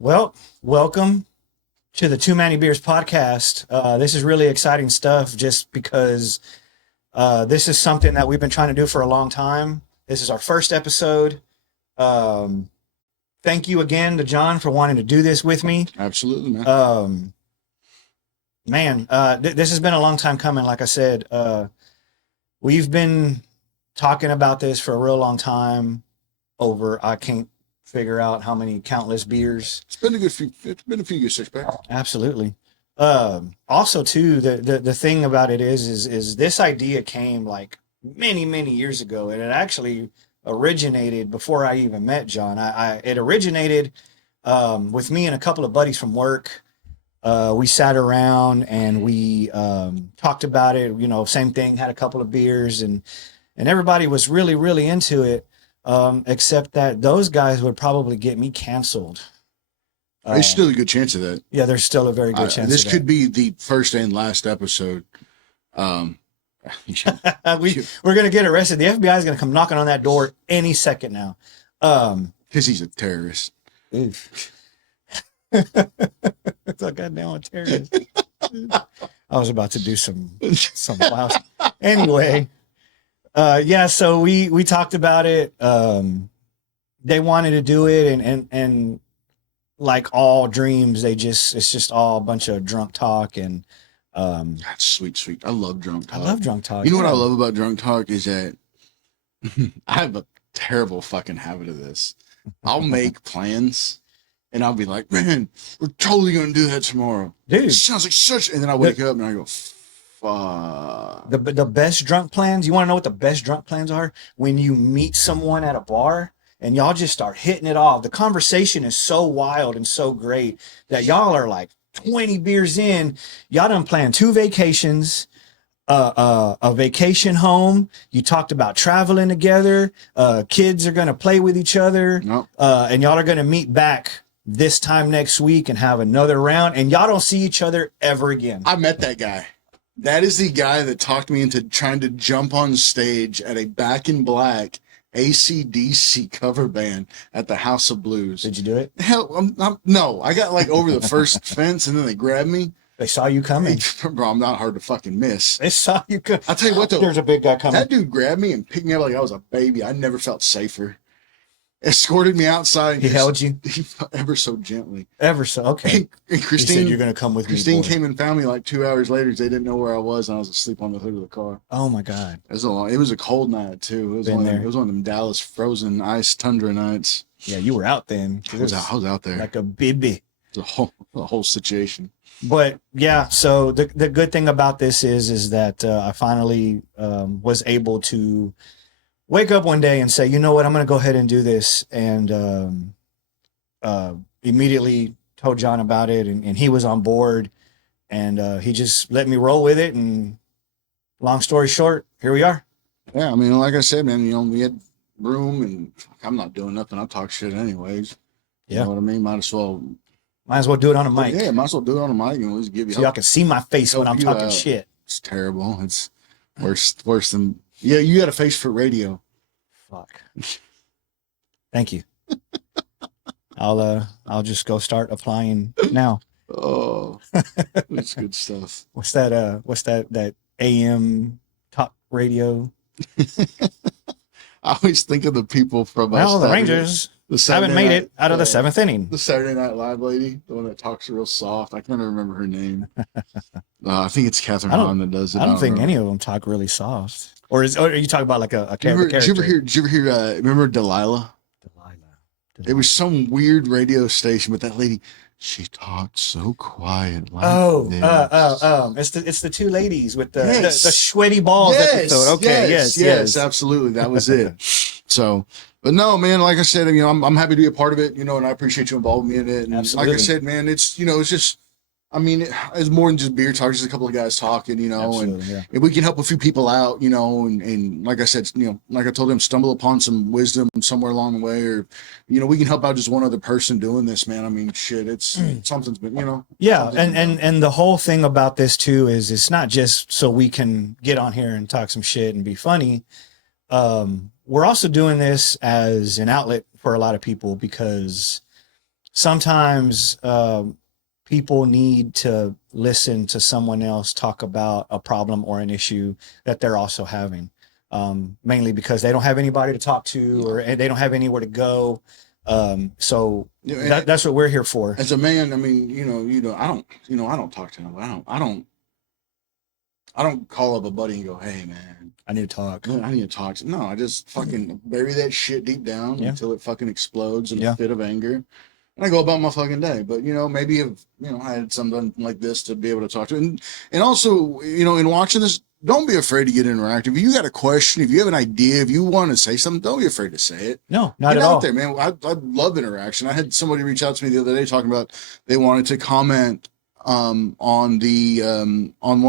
Well, welcome to the Too Many Beers podcast. This is really exciting stuff just because this is something that we've been trying to do for a long time. This is our first episode. Um, Thank you again to John for wanting to do this with me. Absolutely, man. This has been a long time coming. Like I said, we've been talking about this for a real long time over, I can't figure out how many countless beers. It's been a few good six packs. Absolutely. Also too, the thing about it is this idea came like many years ago, and it actually originated before I even met John. It originated with me and a couple of buddies from work. We sat around and we talked about it. You know, same thing. Had a couple of beers, and everybody was really into it. Except that those guys would probably get me canceled. There's still a good chance of that. Yeah, there's still a very good chance. This could be the first and last episode. We're gonna get arrested. The FBI is gonna come knocking on that door any second now. Because he's a terrorist. Oof. It's a goddamn terrorist. I was about to do some wow. Anyway. So we talked about it. They wanted to do it, and like all dreams, it's just all a bunch of drunk talk. And that's sweet. I love drunk talk. I love drunk talk. You know what I love about drunk talk is that I have a terrible fucking habit of this. I'll make plans and I'll be like, man, we're totally gonna do that tomorrow. Dude, it sounds like such, and then I wake up and I go, the best drunk plans. You want to know what the best drunk plans are? When you meet someone at a bar and y'all just start hitting it off. The conversation is so wild and so great that y'all are like 20 beers in. Y'all done planned 2 vacations, a vacation home. You talked about traveling together. Kids are gonna play with each other. Nope. And y'all are gonna meet back this time next week and have another round. And y'all don't see each other ever again. I met that guy. That is the guy that talked me into trying to jump on stage at a Back in Black AC/DC cover band at the House of Blues. Did you do it? Hell, no. I got like over the first fence and then they grabbed me. They saw you coming. Bro, I'm not hard to fucking miss. They saw you coming. I'll tell you what though. There's a big guy coming. That dude grabbed me and picked me up like I was a baby. I never felt safer. Escorted me outside. He held you? Ever so gently. Ever so, okay. And Christine, he said, you're going to come with Christine me, boy. came and found me like 2 hours later because they didn't know where I was and I was asleep on the hood of the car. Oh my God. It was a cold night too. It was one of them Dallas frozen ice tundra nights. Yeah, you were out then. I was out there. Like a baby. The whole situation. But yeah, so the good thing about this is that I finally was able to wake up one day and say, you know what, I'm going to go ahead and do this. And immediately told John about it, and he was on board, and he just let me roll with it. And long story short, here we are. Yeah, I mean, like I said, man, we had room, and I'm not doing nothing. I talk shit anyways. You know what I mean? Might as well do it on a mic. Yeah, might as well do it on a mic and let's give you. So y'all can see my face when I'm talking shit. It's terrible. It's worse than. Yeah, you got a face for radio. Fuck. Thank you. I'll just go start applying now. Oh, that's good stuff. What's that AM talk radio? I always think of the people from the Rangers haven't made it out of the 7th inning. The Saturday Night Live lady, the one that talks real soft. I can't remember her name. I think it's Catherine Hahn that does it. I don't think any of them talk really soft. Or are you talking about like a character? Did you ever hear? Remember Delilah? It was some weird radio station, but that lady, she talked so quiet. It's the 2 ladies with the sweaty balls episode. Okay, yes, absolutely, that was it. So, but no, man, like I said, I'm happy to be a part of it, and I appreciate you involving me in it. And absolutely. Like I said, man, it's it's just. It's more than just beer talk. Just a couple of guys talking, and we can help a few people out, and like I said, like I told them, stumble upon some wisdom somewhere along the way, or, we can help out just one other person doing this, man. Shit, it's something's been, Yeah. And the whole thing about this too, is it's not just so we can get on here and talk some shit and be funny. We're also doing this as an outlet for a lot of people because sometimes people need to listen to someone else talk about a problem or an issue that they're also having, mainly because they don't have anybody to talk to, or they don't have anywhere to go. So that's what we're here for. As a man, I mean, I don't talk to nobody. I don't call up a buddy and go, "Hey, man, I need to talk." I need to talk to. No, I just fucking bury that shit deep down until it fucking explodes in a fit of anger. And I go about my fucking day. But, maybe if, I had something like this to be able to talk to. And also, in watching this, don't be afraid to get interactive. If you got a question, if you have an idea, if you want to say something, don't be afraid to say it. No, not get at all. Get out there, man. I love interaction. I had somebody reach out to me the other day talking about they wanted to comment on one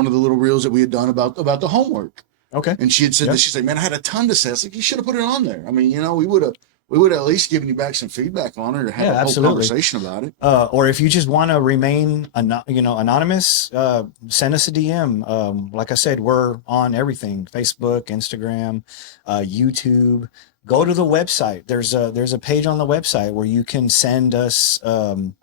of the little reels that we had done about the homework. Okay. And she had said that she's like, man, I had a ton to say. I was like, you should have put it on there. I mean, we would have at least given you back some feedback on it or had a whole conversation about it. Or if you just want to remain, anonymous, send us a DM. Like I said, we're on everything: Facebook, Instagram, YouTube. Go to the website. There's a page on the website where you can send us an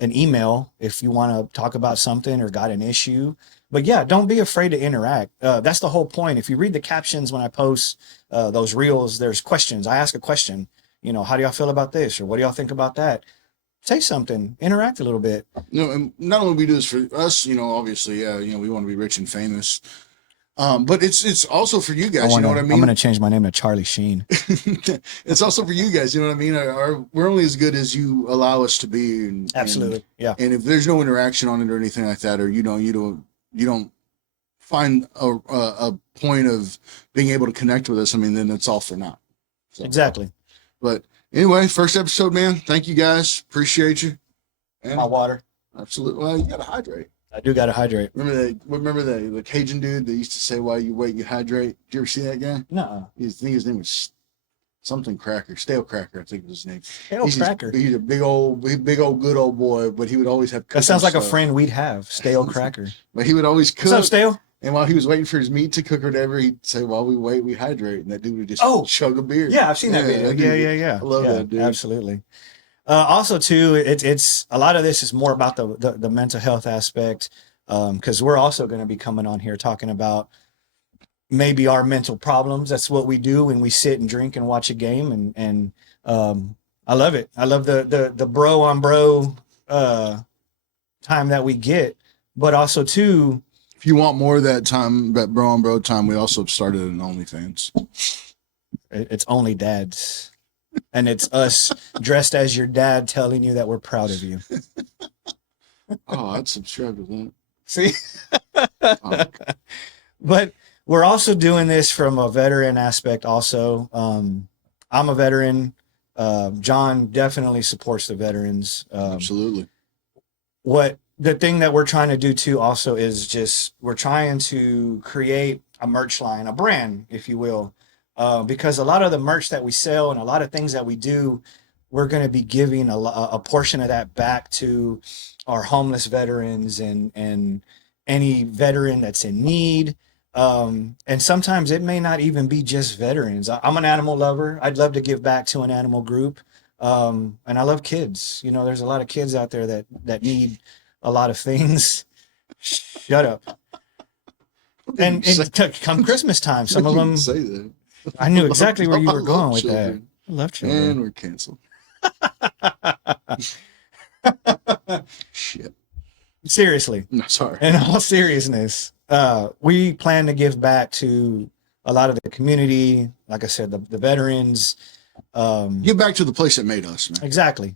email if you want to talk about something or got an issue. But yeah, don't be afraid to interact. That's the whole point. If you read the captions when I post those reels, there's questions. I ask a question. How do y'all feel about this? Or what do y'all think about that? Say something, interact a little bit. And not only we do this for us, obviously, we want to be rich and famous. But it's also for you guys, you know what I mean? I'm going to change my name to Charlie Sheen. It's also for you guys, you know what I mean? We're only as good as you allow us to be. Absolutely. Yeah. And if there's no interaction on it or anything like that, or you don't find a point of being able to connect with us, I mean, then it's all for naught. So. Exactly. But anyway, first episode, man. Thank you guys. Appreciate you. And my water. Absolutely. Well, you gotta hydrate. I do gotta hydrate. Remember the Cajun dude that used to say, "While you wait, you hydrate." Did you ever see that guy? No. I think his name was something Cracker, Stale Cracker, I think was his name. Stale Cracker. He's a big old good old boy, but he would always have. That sounds like a friend we'd have. Stale Cracker. But he would always cook. What's up, Stale? And while he was waiting for his meat to cook or whatever, he'd say, "While we wait, we hydrate." And that dude would just chug a beer. Yeah, I've seen that video. Yeah. I love that dude. Absolutely. Also, too, it's a lot of this is more about the mental health aspect, because we're also going to be coming on here talking about maybe our mental problems. That's what we do when we sit and drink and watch a game, and I love it. I love the bro on bro time that we get, but also too. If you want more of that time, that bro on bro time, we also started an OnlyFans. It's only dads. And it's us dressed as your dad telling you that we're proud of you. Oh, I'd subscribe to that. See? But we're also doing this from a veteran aspect also. I'm a veteran. John definitely supports the veterans. Absolutely. The thing that we're trying to do too also is just we're trying to create a merch line, a brand, if you will, because a lot of the merch that we sell and a lot of things that we do, we're going to be giving a portion of that back to our homeless veterans and any veteran that's in need. And sometimes it may not even be just veterans. I'm an animal lover. I'd love to give back to an animal group. And I love kids. There's a lot of kids out there that need a lot of things. Shut up. And come Christmas time, some of them say that. I knew exactly where you were going with that. I love children. And we're canceled. Shit. Seriously. No, sorry. In all seriousness, we plan to give back to a lot of the community. Like I said, the veterans. Give back to the place that made us, man. Exactly.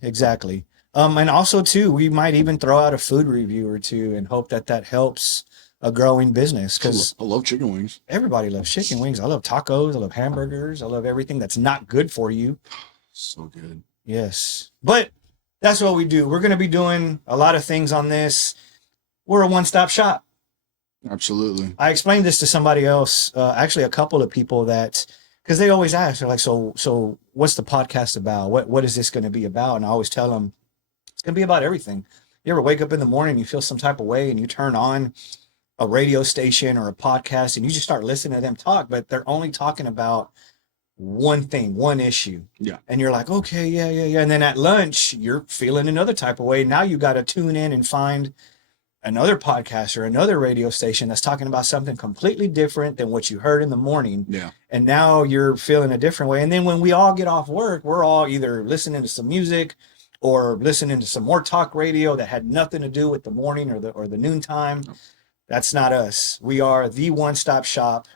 And also too, we might even throw out a food review or two and hope that helps a growing business, because I love chicken wings. Everybody loves chicken wings. I love tacos. I love hamburgers. I love everything that's not good for you. So good. Yes. But that's what we do. We're going to be doing a lot of things on this. We're a one-stop shop. Absolutely. I explained this to somebody else, actually a couple of people because they always ask, they're like, so what's the podcast about? What is this going to be about? And I always tell them it's going to be about everything. You ever wake up in the morning, you feel some type of way and you turn on a radio station or a podcast and you just start listening to them talk, but they're only talking about one thing, one issue. Yeah. And you're like, okay, yeah. And then at lunch, you're feeling another type of way. Now you got to tune in and find another podcast or another radio station that's talking about something completely different than what you heard in the morning. Yeah. And now you're feeling a different way. And then when we all get off work, we're all either listening to some music or listening to some more talk radio that had nothing to do with the morning or the noontime. No. That's not us. We are the one-stop shop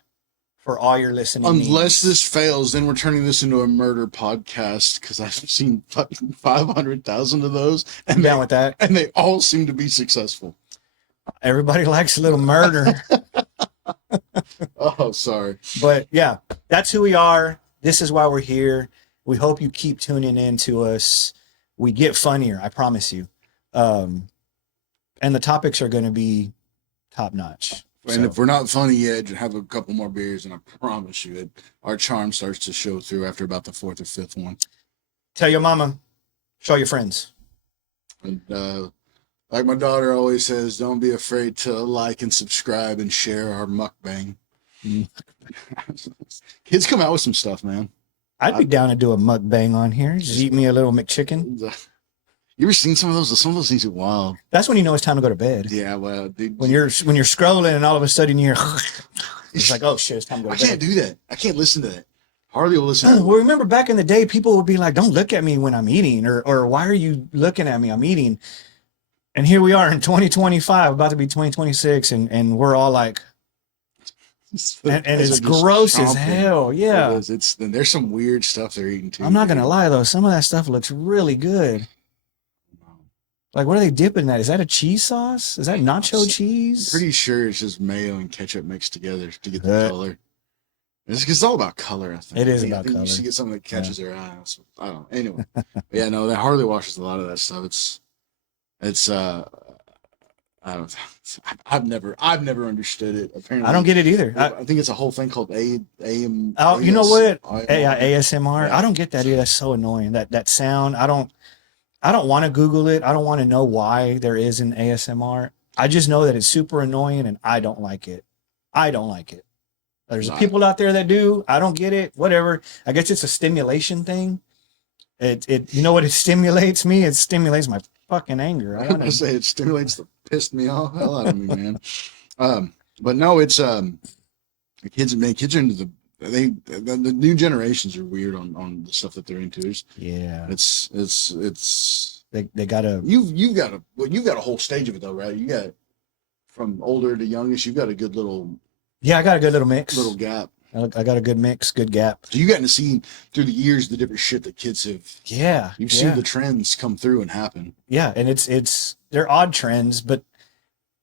for all your listening Unless needs. This fails, then we're turning this into a murder podcast, because I've seen fucking 500,000 of those. And I'm down with that. And they all seem to be successful. Everybody likes a little murder. Oh, sorry. But yeah, that's who we are. This is why we're here. We hope you keep tuning in to us. We get funnier, I promise you. And the topics are going to be top notch. And if we're not funny yet, have a couple more beers, and I promise you, our charm starts to show through after about the fourth or fifth one. Tell your mama, show your friends. And like my daughter always says, don't be afraid to like and subscribe and share our mukbang. Kids come out with some stuff, man. I'd be down to do a mukbang on here. Just eat me a little McChicken. You ever seen some of those? Some of those things are wild. That's when you know it's time to go to bed. Yeah, well, dude, when you're scrolling and all of a sudden you're, it's like, oh shit, it's time to go to bed. I can't do that. I can't listen to that. Harley will listen. Well, remember back in the day, people would be like, "Don't look at me when I'm eating," or "Why are you looking at me? I'm eating." And here we are in 2025, about to be 2026, and we're all like, and it's gross as hell. Yeah, it's there's some weird stuff they're eating too. I'm not gonna lie though, some of that stuff looks really good. Like, what are they dipping that? Is that a cheese sauce? Is that nacho cheese? I'm pretty sure it's just mayo and ketchup mixed together to get the color. It's all about color, I think. It is about color. You should get something that catches their eye. So, I don't know. Anyway, yeah, no, that Harley washes a lot of that stuff. It's I don't. I've never understood it. Apparently, I don't get it either. I think it's a whole thing called AM. Oh, you know what? Yeah. ASMR. I don't get that either. That's so annoying. That sound. I don't want to Google it. I don't want to know why there is an ASMR. I just know that it's super annoying and I don't like it. There's people out there that do. I don't get it. Whatever. I guess it's a stimulation thing. It you know what it stimulates me? It stimulates my fucking anger. I want to say it stimulates the pissed me off hell out of me, man. But no, it's kids are into the new generations are weird on the stuff that they're into. They gotta. You've got a whole stage of it though, right? You got from older to youngest. You've got a good little. Yeah, I got a good little mix. Little gap. I got a good mix, good gap. So you gotten to see through the years the different shit that kids have. Yeah, you've seen the trends come through and happen. Yeah, and they're odd trends, but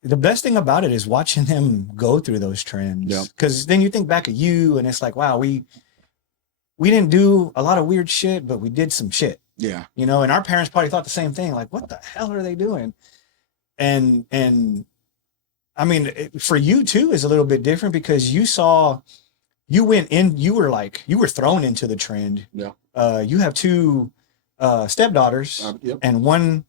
the best thing about it is watching them go through those trends. Yeah. Because then you think back of you, and it's like, wow, we didn't do a lot of weird shit, but we did some shit. Yeah. You know, and our parents probably thought the same thing. Like, what the hell are they doing? And I mean, for you too is a little bit different because you were thrown into the trend. Yeah. You have two stepdaughters yep. and one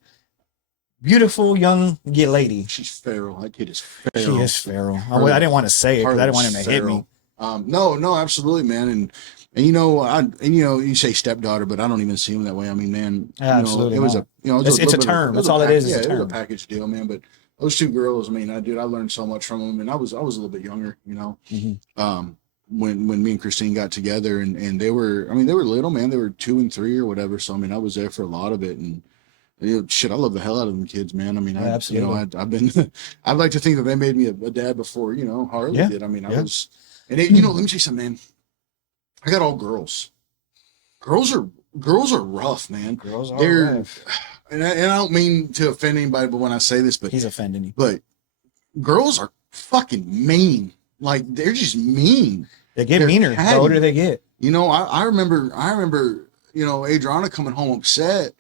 beautiful young lady. She's feral. That kid is feral. She is feral. I didn't want to say it because I didn't want him to hit me. No, absolutely, man. And you say stepdaughter, but I don't even see him that way. I mean, man, absolutely. It's a term. That's all it is. It's a term. It was a package deal, man. But those two girls, I mean, I learned so much from them, and I was a little bit younger, Mm-hmm. When me and Christine got together, and they were little, man. They were 2 and 3 or whatever. So I mean, I was there for a lot of it, and shit, I love the hell out of them kids, man. I mean, absolutely. I've been, I'd like to think that they made me a dad before, Harley did. I mean, I was, and let me tell you something, man. I got all girls. Girls are rough, man. Girls are rough. And I don't mean to offend anybody, but when I say this, but he's offending you. But girls are fucking mean. Like they're just mean. They get meaner the older they get. I remember, Adriana coming home upset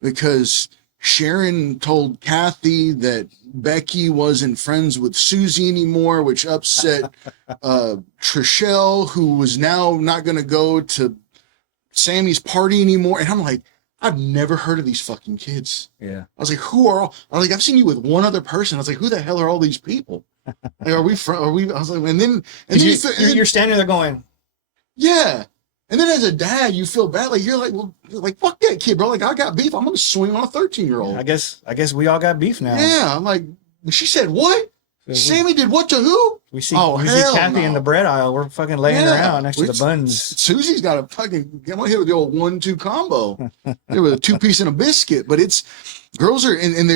because Sharon told Kathy that Becky wasn't friends with Susie anymore, which upset Trishelle, who was now not going to go to Sammy's party anymore. And I'm like, I've never heard of these fucking kids. Yeah. I was like, I've seen you with one other person. I was like, who the hell are all these people? Like, are we? I was like, and then you're standing there going, yeah. And then as a dad, you feel bad. Like, you're like, well, like, fuck that kid, bro. Like, I got beef. I'm going to swing on a 13-year-old. I guess we all got beef now. Yeah. I'm like, she said, what? So Sammy did what to who? we see Oh, we see hell Kathy no. in the bread aisle. We're fucking laying around next to the buns. Susie's got a fucking, I'm gonna hit with the old 1-2 combo. There was a 2-piece and a biscuit. But it's, girls are, and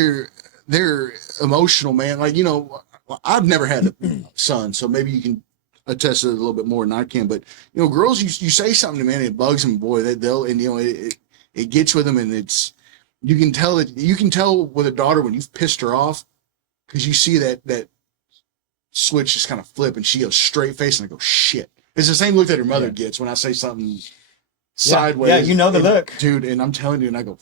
they're emotional, man. Like, you know, I've never had a son, so maybe you can attest to it a little bit more than I can. But, you know, girls, you say something to, man, it bugs them, boy, they'll, and, you know, it gets with them, and it's, you can tell with a daughter when you've pissed her off, because you see that switch just kind of flip, and she goes straight face, and I go, shit. It's the same look that her mother gets when I say something sideways. Yeah, you know the look. Dude, and I'm telling you, and I go,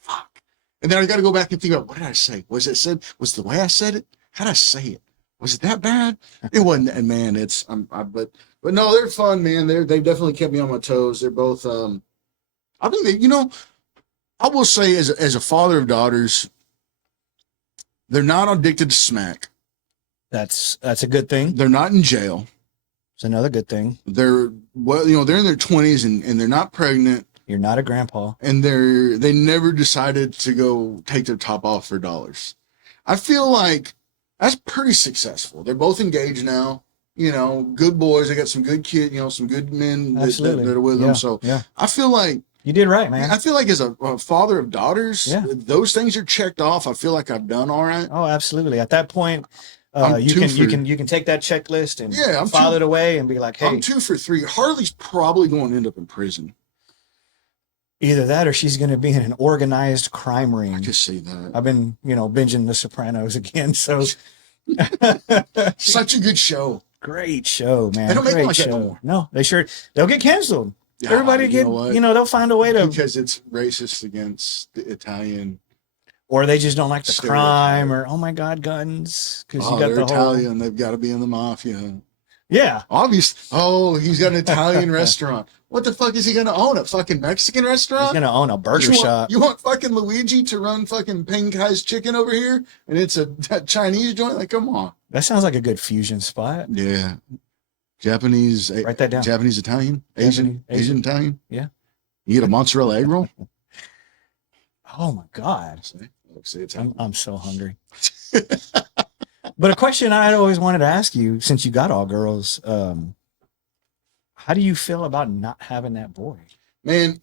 fuck. And then I got to go back and think about, what did I say? Was the way I said it? How did I say it? Was it that bad? It wasn't. And man, but no, they're fun, man. They definitely kept me on my toes. They're both, I think they, you know, I will say as a father of daughters, they're not addicted to smack. That's a good thing. They're not in jail. It's another good thing. They're, well, you know, they're in their 20s and they're not pregnant. You're not a grandpa. And they never decided to go take their top off for dollars. I feel like that's pretty successful. They're both engaged now. You know, good boys. They got some good kids, you know, some good men that are with them. So I feel like you did right, man. I feel like as a father of daughters, those things are checked off. I feel like I've done all right. Oh, absolutely. At that point, you can take that checklist and file it away and be like, hey, I'm 2 for 3. Harley's probably going to end up in prison. Either that or she's going to be in an organized crime ring. I can see that. I've been, you know, binging The Sopranos again. So such a good show. Great show, man. They don't make Great like show. that no more. No, they'll get canceled. Everybody they'll find a way to, because it's racist against the Italian, or they just don't like the crime, or oh my god, guns, because you got they're the Italian. They've got to be in the mafia. Yeah, obvious. Oh, he's got an Italian restaurant. What the fuck is he gonna own? A fucking Mexican restaurant? He's gonna own a burger shop. You want fucking Luigi to run fucking Peng Kai's Chicken over here, and it's a Chinese joint? Like, come on. That sounds like a good fusion spot. Yeah. Japanese. Write that down. Japanese Italian, Asian Italian. Yeah. You get a mozzarella egg roll. Oh my god. See, I'm so hungry. But a question I always wanted to ask you, since you got all girls, how do you feel about not having that boy? Man,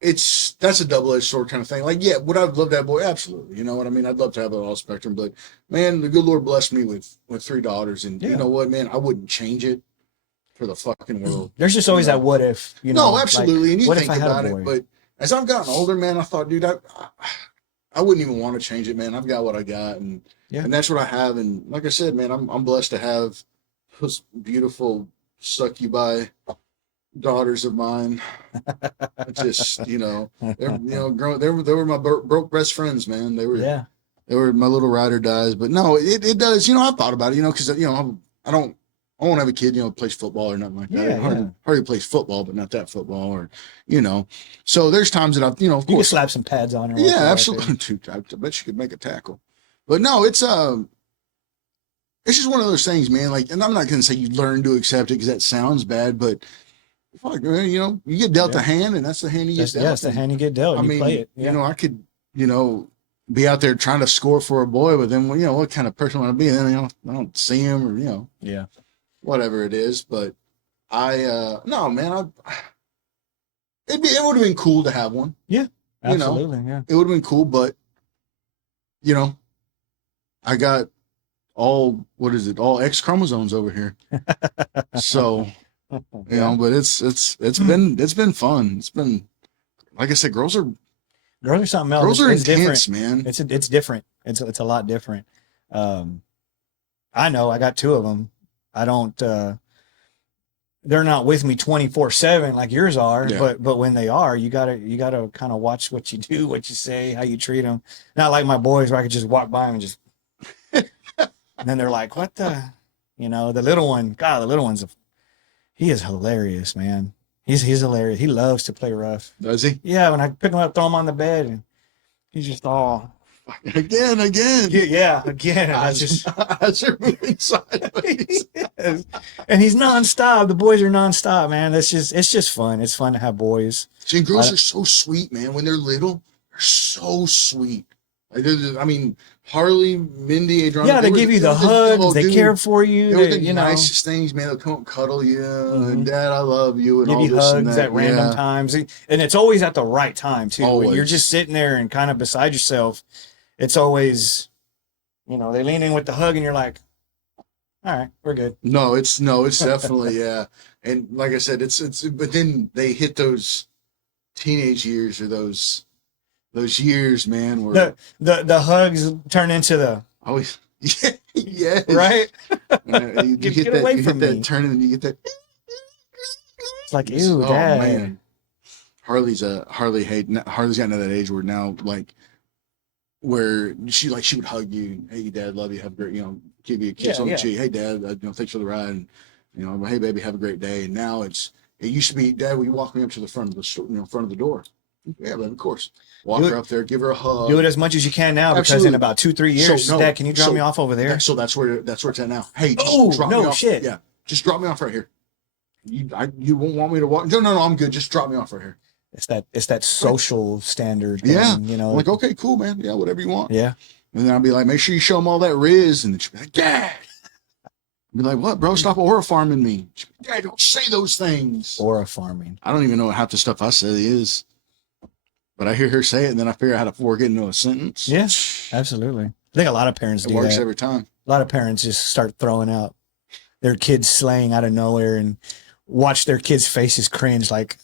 that's a double-edged sword kind of thing. Like, yeah, would I love to have a boy? Absolutely. You know what I mean? I'd love to have it all spectrum, but man, the good Lord blessed me with 3 daughters, and you know what, man, I wouldn't change it for the fucking world. There's just always that what if, you know. No, absolutely. Like, and you think about it, but as I've gotten older, man, I thought, dude, I wouldn't even want to change it, man. I've got what I got, and that's what I have. And like I said, man, I'm blessed to have those beautiful succubi daughters of mine. Just, you know, they were my broke best friends, man. They were my little ride or dies. But no, it does. You know, I've thought about it. You know, because you know, I won't have a kid, you know, plays football or nothing like that. Hardly plays football, but not that football, or you know. So there's times that I've, you know, of course, you can slap some pads on her. Yeah, absolutely. Dude, I bet you could make a tackle. But no, it's just one of those things, man. Like, and I'm not gonna say you learn to accept it because that sounds bad, but fuck, man, you know, you get dealt a hand, and that's the hand you get dealt. Yeah, it's the hand you get dealt. You play it. You know, I could, you know, be out there trying to score for a boy, but then, you know, what kind of person would I be? And then, you know, I don't see him, or, you know, whatever it is. But no, man, it would have been cool to have one. Yeah, absolutely. It would have been cool, but you know, I got all X chromosomes over here. So, you know, but it's been fun. It's been, like I said, girls are something else. Girls are intense, man. It's different. It's a lot different. I know I got 2 of them. I don't, they're not with me 24/7 like yours are, but when they are, you gotta kind of watch what you do, what you say, how you treat them. Not like my boys where I could just walk by them and just, and then they're like, what the, you know, the little one's he is hilarious, man. He's hilarious. He loves to play rough. Does he? Yeah. When I pick him up, throw him on the bed, and he's just all Again. Yeah, again. I just as you're moving sideways. Yes. And he's nonstop. The boys are nonstop, man. It's just fun. It's fun to have boys. See, girls are so sweet, man. When they're little, they're so sweet. Like, I mean, Harley, Mindy, Adriana. Yeah, they give you the hugs. They care for you. They were the nicest things, man. They'll come up and cuddle you. And Dad, I love you. And give all you this hugs and that. at random times. And it's always at the right time, too. Always. When you're just sitting there and kind of beside yourself, it's always, they lean in with the hug and you're like, all right, we're good. No, it's definitely, yeah. And like I said, but then they hit those teenage years or those years, man, where the hugs turn into the yeah, right. You Get away from me. That turn and you get that. It's like, ew, Dad. Man. Harley's gotten to that age where now, like, where she would hug you, hey Dad, love you, have a great, give you a kiss on the cheek, hey Dad, thanks for the ride, and hey baby, have a great day. And now it used to be, Dad, will you walk me up to the front of the store, front of the door? Yeah, but of course. Walk her up there, give her a hug. Do it as much as you can now, because in about 2-3 years, Dad, can you drop me off over there? So that's where it's at now. Hey, just drop me off. Shit. Yeah, just drop me off right here. You won't want me to walk? No, I'm good. Just drop me off right here. It's that social standard thing, Like, okay, cool, man. Yeah, whatever you want. Yeah. And then I'll be like, make sure you show them all that Riz. And then she'll be like, Dad. I'll be like, what, bro? Stop aura farming me. She'll be, Dad, don't say those things. Aura farming. I don't even know what half the stuff I say is. But I hear her say it, and then I figure out how to work it into a sentence. Yeah, absolutely. I think a lot of parents do that. It works every time. A lot of parents just start throwing out their kids' slang out of nowhere and watch their kids' faces cringe like,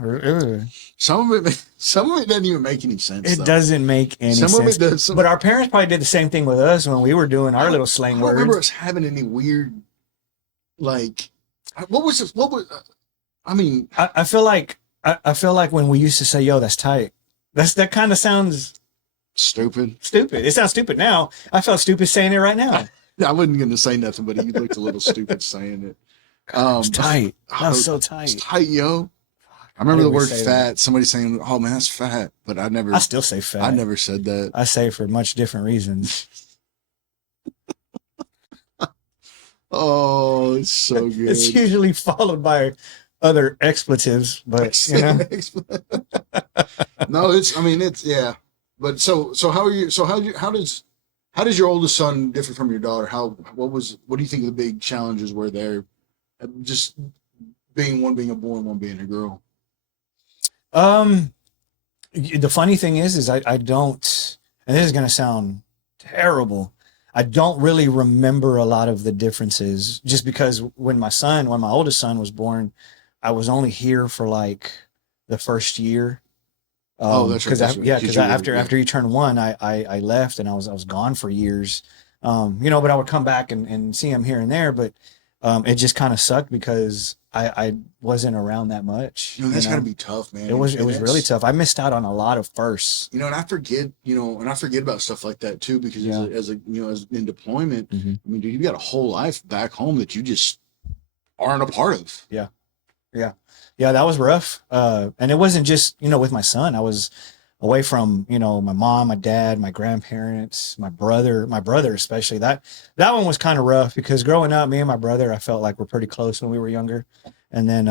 ugh. Some of it doesn't even make any sense. It doesn't make any sense. Some of it does. But our parents probably did the same thing with us when we were doing our little slang words. I don't remember us having any weird, like, what was this? I mean, I feel like when we used to say, yo, that's tight. That kind of sounds stupid. It sounds stupid now. I felt stupid saying it right now. I wasn't going to say nothing, but you looked a little stupid saying it. It's tight. That was so tight. It's tight, yo. I remember the word fat. Somebody saying, oh, man, that's fat. But I still say fat. I never said that. I say it for much different reasons. Oh, it's so good. It's usually followed by other expletives, but no, yeah. But so how are you? So how does your oldest son differ from your daughter? What do you think the big challenges were there? Just one being a boy and one being a girl. The funny thing is I don't, and this is going to sound terrible, I don't really remember a lot of the differences, just because when my oldest son was born, I was only here for like the first year. That's right. Because after he turned 1, I left and I was gone for years. But I would come back and see him here and there, but it just kind of sucked because I wasn't around that much. That's gotta be tough, man. It was really tough. I missed out on a lot of firsts. And I forget, about stuff like that too, because as in deployment, mm-hmm. I mean, dude, you got a whole life back home that you just aren't a part of. Yeah, that was rough. And it wasn't just, with my son. I was away from, my mom, my dad, my grandparents, my brother especially. That one was kind of rough because growing up, me and my brother, I felt like we're pretty close when we were younger. And then,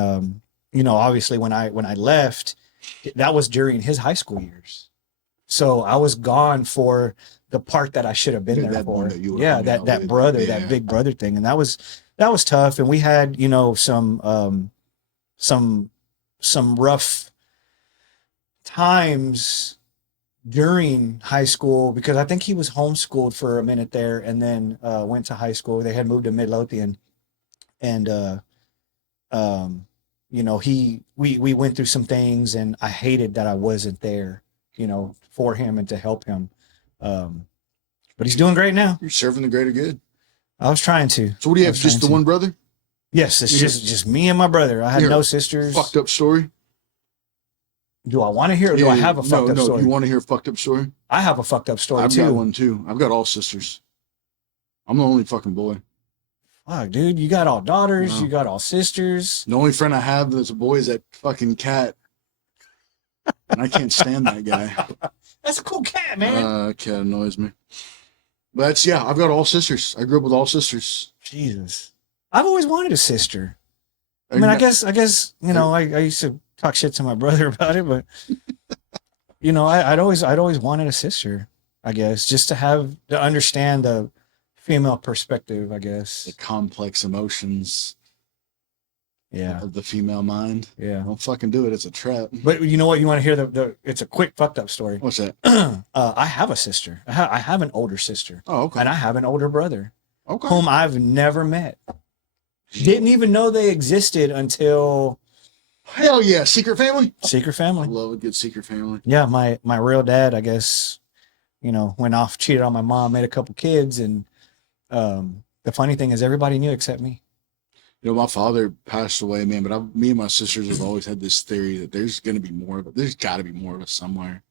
obviously when I left, that was during his high school years. So I was gone for the part that I should have been there for. That big brother thing. And that was tough. And we had, some rough times during high school, because I think he was homeschooled for a minute there and then went to high school. They had moved to Midlothian, and we went through some things, and I hated that I wasn't there, for him and to help him. But he's doing great now. You're serving the greater good. I was trying to. So what do you have? Just the one brother? Yes, it's just me and my brother. I had no sisters. Fucked up story. Do I want to hear, or do I have a fucked up story? You want to hear a fucked up story? I have a fucked up story, I've got one, too. I've got all sisters. I'm the only fucking boy. Fuck, dude. You got all daughters. No. You got all sisters. The only friend I have that's a boy is that fucking cat. And I can't stand that guy. That's a cool cat, man. Cat annoys me. But that's, yeah, I've got all sisters. I grew up with all sisters. Jesus. I've always wanted a sister. I And mean, I guess, you know, I used to talk shit to my brother about it, but you know, I'd always wanted a sister, I guess, just to understand the female perspective, I the guess. complex emotions Yeah. of the female mind. Yeah. Don't fucking do it. It's a trap. But you know what? You want to hear it's a quick fucked up story. What's that? I have a sister. I have an older sister. Oh, okay. And I have an older brother Okay. whom I've never met. Didn't even know they existed until Hell yeah. Secret family? Secret I Family. love a good secret family. Yeah, my real dad, I guess, you know, went off, cheated on my mom, made a couple kids, and the funny thing is everybody knew except me. You know, my father passed away, man, but me and my sisters have always had this theory that there's going to be more of it. There's got to be more of us somewhere.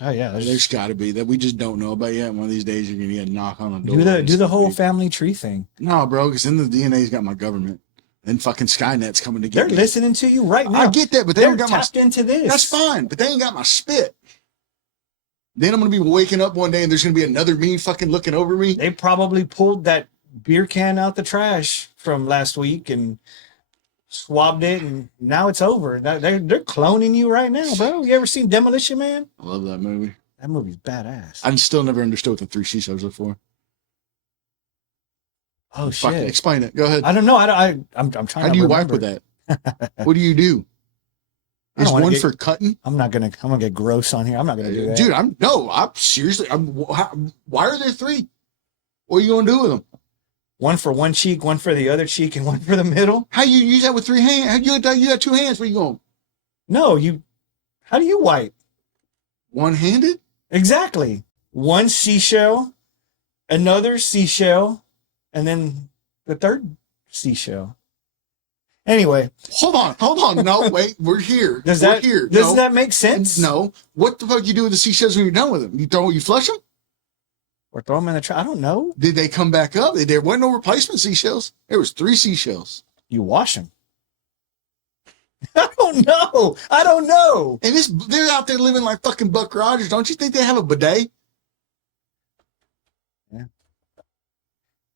Oh yeah, There's got to be that we just don't know about yet. One of these days, you're going to get a knock on the door. do the whole family tree thing. No, bro, because then the DNA's got my government. Then fucking Skynet's coming to get They're me. listening to you right now. I get that, but they They're don't got my. tapped into this. That's fine, but they ain't got my spit. Then I'm gonna be waking up one day and there's gonna be another me fucking looking over me. They probably pulled that beer can out the trash from last week and swabbed it, and now it's over. They're cloning you right now, bro. You ever seen Demolition Man? I love that movie. That movie's badass. I still never understood what the three seesaws are for. Oh Fucking shit! explain it. Go ahead. I don't know. I'm trying. How to do you remember. wipe with that? What do you do? I Is don't wanna one get- for cutting? I'm gonna get gross on here. I'm not gonna do that. Dude, I'm seriously. Why are there three? What are you gonna do with them? One for one cheek, one for the other cheek, and one for the middle. How you use that with three hands? How you got two hands? Where you going? No, how do you wipe? One handed? Exactly. One seashell, another seashell, and then the third seashell. Anyway, Hold on. No, wait. We're here. does We're that here. does No. that make sense? No. What the fuck you do with the seashells when you're done with them? You flush them? Or throw them in the trash. I don't know. Did they come back up? There wasn't no replacement seashells. There was three seashells. You wash them. I don't know. And they're out there living like fucking Buck Rogers. Don't you think they have a bidet?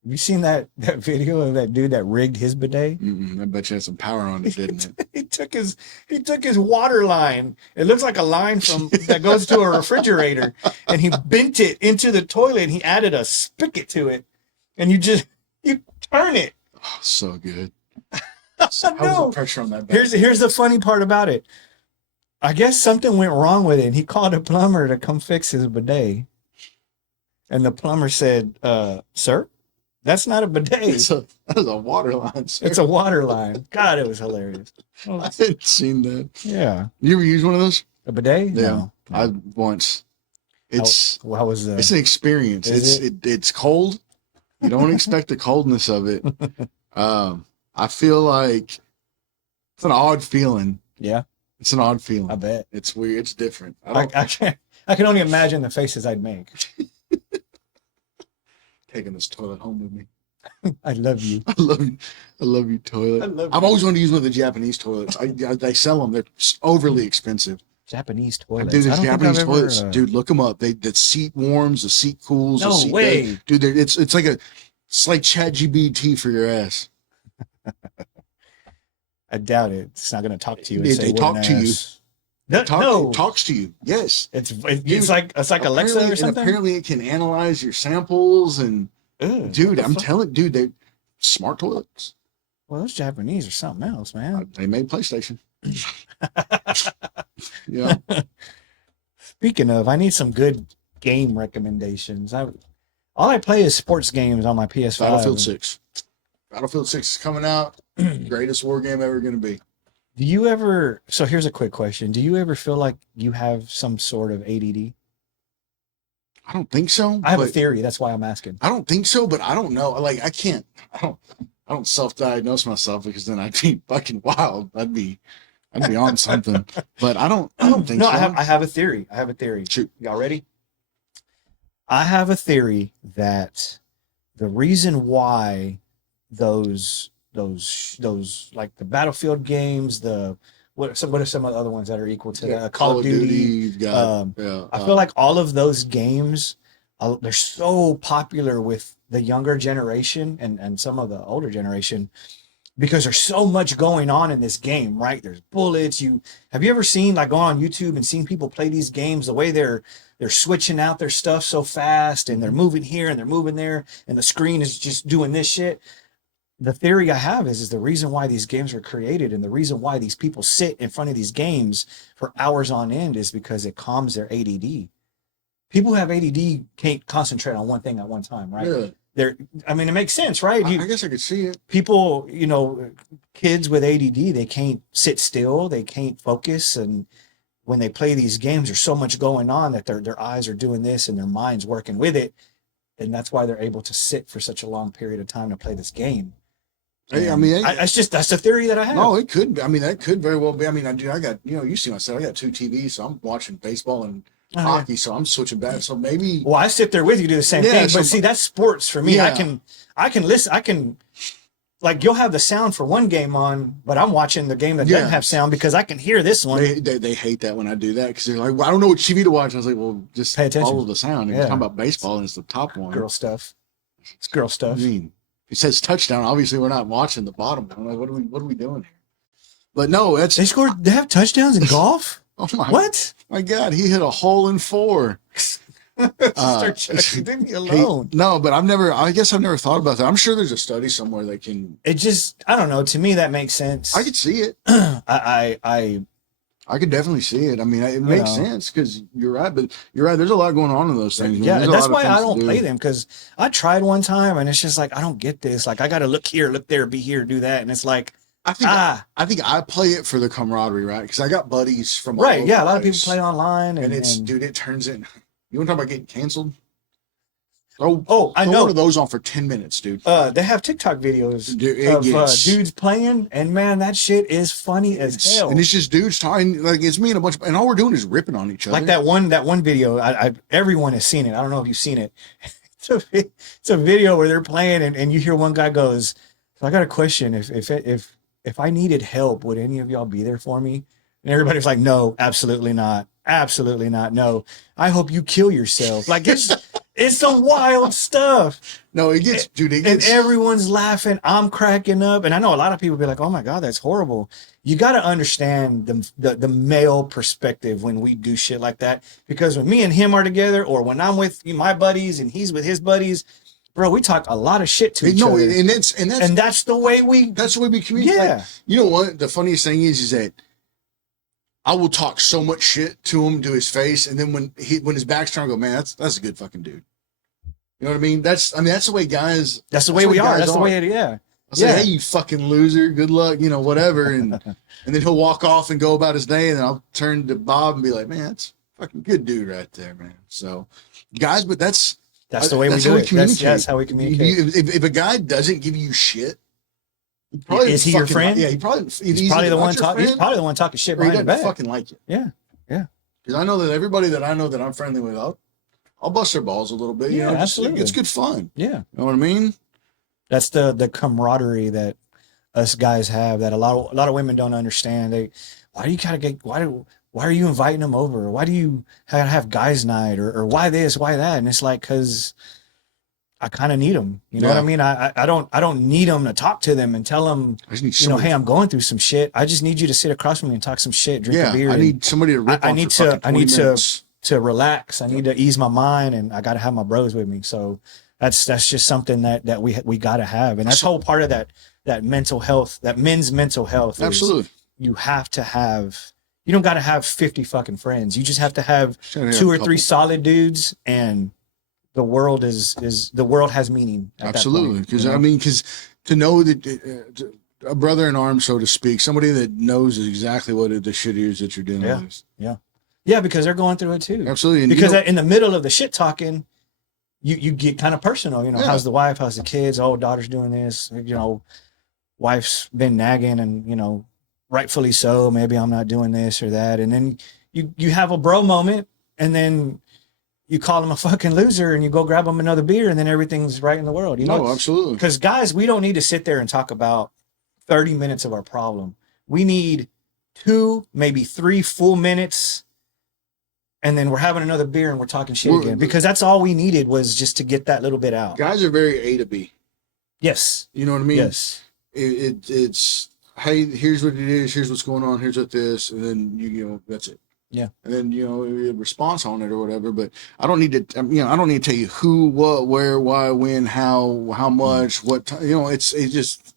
Have you seen that video of that dude that rigged his bidet? I bet you had some power on it, didn't it? He took his water line. It looks like a line that goes to a refrigerator, and he bent it into the toilet, and he added a spigot to it, and you turn it. Oh, so good. So, How was the pressure on that? Here's the funny part about it. I guess something went wrong with it, and he called a plumber to come fix his bidet, and the plumber said, "Sir, that's not a bidet. That was a water line, sir. It's a water line." God, it was hilarious. I hadn't seen that. Yeah, You ever use one of those? a bidet. Yeah. No. I once. It's How was it's an experience. Is It's cold. You don't expect the coldness of it. I feel like it's an odd feeling. Yeah, It's an odd feeling. I bet. It's weird. It's different. I can only imagine the faces I'd make. Taking this toilet home with me. I love you. I love you. I love you, toilet. I've always wanted to use one of the Japanese toilets. They sell them. They're overly expensive. Japanese toilets. Dude, I there's don't think Japanese I've ever, toilets. Dude, look them up. The seat warms, the seat cools. No the seat way. Dude, it's like ChatGPT for your ass. I doubt it. It's not going to talk to you. And They say, talk "What to an you. ass." No, It talks to you. Yes. it's Dude, like Alexa or And something. apparently it can analyze your samples and Ugh, dude, what the I'm fuck? telling dude, they smart toilets. Well, those Japanese are something else, man. They made PlayStation. Yeah. Speaking of, I need some good game recommendations. All I play is sports games on my PS5. Battlefield 6. Battlefield 6 is coming out. Greatest war game ever going to be. Do you ever? So here's a quick question: do you ever feel like you have some sort of ADD? I don't think so. I have a but- theory. That's why I'm asking. I don't think so, but I don't know. Like I can't. I don't self-diagnose myself because then I'd be fucking wild. I'd be on something. But I don't think No, so. I have a theory. I have a theory. Shoot. Y'all ready? I have a theory that the reason why those like the Battlefield games, the what are some of the other ones that are equal to that? Call of Duty. You've got, I feel like all of those games, they're so popular with the younger generation and some of the older generation because there's so much going on in this game, right? There's bullets. Have you ever seen, like, going on YouTube and seen people play these games, the way they're switching out their stuff so fast and they're moving here and they're moving there and the screen is just doing this shit. The theory I have is the reason why these games were created and the reason why these people sit in front of these games for hours on end is because it calms their ADD. People who have ADD can't concentrate on one thing at one time, right? Yeah. I mean, it makes sense, right? I guess I could see it. People, kids with ADD, they can't sit still, they can't focus, and when they play these games, there's so much going on that their eyes are doing this and their mind's working with it, and that's why they're able to sit for such a long period of time to play this game. Hey, I mean, that's the theory that I have. No, it could be. I mean, that could very well be. I mean, I got, you see myself, I got 2 TVs, so I'm watching baseball and hockey, so I'm switching back. So maybe. Well, I sit there with you, do the same thing, but see, that's sports for me. Yeah. I can listen. Like, you'll have the sound for one game on, but I'm watching the game that doesn't have sound because I can hear this one. They hate that when I do that because they're like, well, I don't know what TV to watch. I was like, well, just pay attention. Follow the sound. And you're talking about baseball and it's the top one. Girl stuff. It's girl stuff. I mean, it says touchdown. Obviously, we're not watching the bottom one. Like, what are we doing here? But no, they have touchdowns in golf? Oh my! What? My God, he hit a hole in 4. Leave me alone. No, but I guess I've never thought about that. I'm sure there's a study somewhere that can. It just, I don't know. To me, that makes sense. I could see it. I could definitely see it. I mean, it makes sense because you're right. But you're right. There's a lot going on in those things. Yeah, and that's why I don't play them, because I tried one time and it's just like, I don't get this. Like, I got to look here, look there, be here, do that. And it's like, I think I play it for the camaraderie, right? Because I got buddies from right. Yeah, a lot of people play online, and dude, it turns in. You want to talk about getting canceled? I know. One of those on for 10 minutes, dude. They have TikTok videos of dudes playing, and man, that shit is funny as hell. And it's just dudes talking, like, it's me and a bunch of, and all we're doing is ripping on each other. Like that one video, everyone has seen it. I don't know if you've seen it. It's a video where they're playing, and you hear one guy goes, "So I got a question. If I needed help, would any of y'all be there for me?" And everybody's like, "No, absolutely not. Absolutely not. No. I hope you kill yourself." Like, it's some wild stuff. No, it gets. And everyone's laughing. I'm cracking up. And I know a lot of people be like, "Oh my God, that's horrible." You got to understand the male perspective when we do shit like that. Because when me and him are together, or when I'm with my buddies and he's with his buddies, bro, we talk a lot of shit to each other. And that's the way we communicate. Yeah. Like, you know what? The funniest thing is that I will talk so much shit to him, to his face, and then when his back's turned, I go, "Man, that's a good fucking dude." You know what I mean? That's the way guys. That's the way we are. That's the way it. Yeah. I'll say, "Hey, you fucking loser. Good luck." Whatever, and then he'll walk off and go about his day, and then I'll turn to Bob and be like, "Man, that's a fucking good dude right there, man." So, guys, but that's the way we do it. That's how we communicate. If a guy doesn't give you shit. Is he your friend? Yeah, he's probably the one talking. He's probably the one talking shit behind your back. Fucking like you. Yeah. Because I know that everybody that I know that I'm friendly with, I'll bust their balls a little bit. Absolutely. It's good fun. Yeah. You know what I mean? That's the camaraderie that us guys have that a lot of women don't understand. Why are you inviting them over? Why do you have guys night or why this, why that? And it's like, because I kind of need them. You know what I mean? I don't need them to talk to them and tell them, hey, I'm going through some shit. I just need you to sit across from me and talk some shit, drink a beer. I need somebody to rip I on need for to relax. I need to ease my mind, and I got to have my bros with me. So that's just something that we got to have. And that's whole part of that mental health, that men's mental health. Absolutely. You have to have, you don't got to have 50 fucking friends. You just have to have 2 or 3 solid dudes, and the world has meaning. Absolutely. Because to know that a brother in arms, so to speak, somebody that knows exactly what the shit is that you're dealing with. Yeah, because they're going through it too. Absolutely. And because in the middle of the shit talking, you get kind of personal. How's the wife? How's the kids? Oh, daughter's doing this. Wife's been nagging, and rightfully so. Maybe I'm not doing this or that. And then you have a bro moment, and then you call him a fucking loser, and you go grab him another beer, and then everything's right in the world. No, absolutely. Because guys, we don't need to sit there and talk about 30 minutes of our problem. We need 2, maybe 3 full minutes, and then we're having another beer and we're talking shit again, because that's all we needed was just to get that little bit out. Guys are very A to B. Yes. You know what I mean? Yes. It's hey, here's what it is, here's what's going on, here's what this, and then you know that's it. Yeah. And then a response on it or whatever. But I don't need to I don't need to tell you who, what, where, why, when, how much, what time. It's just.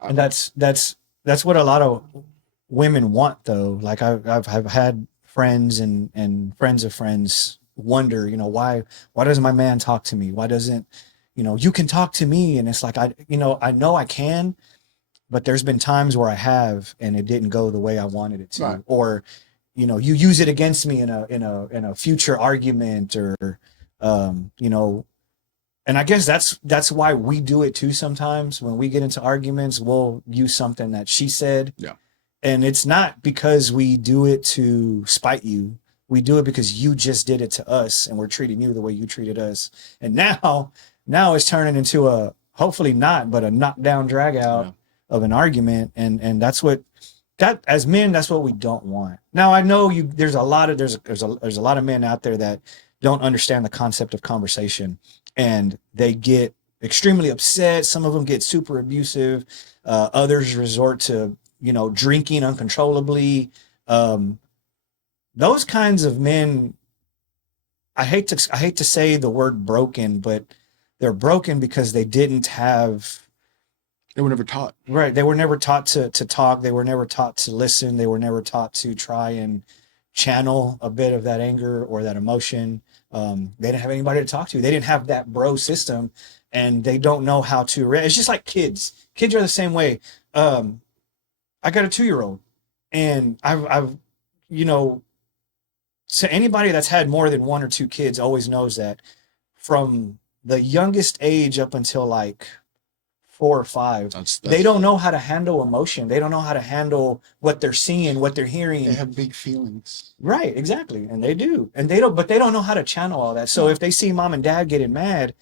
And that's what a lot of women want, though. Like I've had friends and friends of friends wonder, why doesn't my man talk to me? Why doesn't, you can talk to me? And it's like, I know I can, but there's been times where I have, and it didn't go the way I wanted it to. Right. Or, you use it against me in a future argument, or, and I guess that's why we do it too. Sometimes when we get into arguments, we'll use something that she said. Yeah. And it's not because we do it to spite you. We do it because you just did it to us, and we're treating you the way you treated us. And now it's turning into hopefully not, but a knockdown drag out of an argument. And that as men, that's what we don't want. Now I know there's a lot of men out there that don't understand the concept of conversation, and they get extremely upset. Some of them get super abusive. Others resort to, drinking uncontrollably. Those kinds of men, I hate to say the word broken, but they're broken because they were never taught. Right. They were never taught to talk. They were never taught to listen. They were never taught to try and channel a bit of that anger or that emotion. They didn't have anybody to talk to. They didn't have that bro system, and they don't know how to. It's just like kids. Kids are the same way. I got a 2-year-old, and I've so anybody that's had more than 1 or 2 kids always knows that from the youngest age up until like 4 or 5, they don't know how to handle emotion. They don't know how to handle what they're seeing, what they're hearing. They have big feelings. Right, exactly. And they do. And they don't know how to channel all that. So if they see mom and dad getting mad,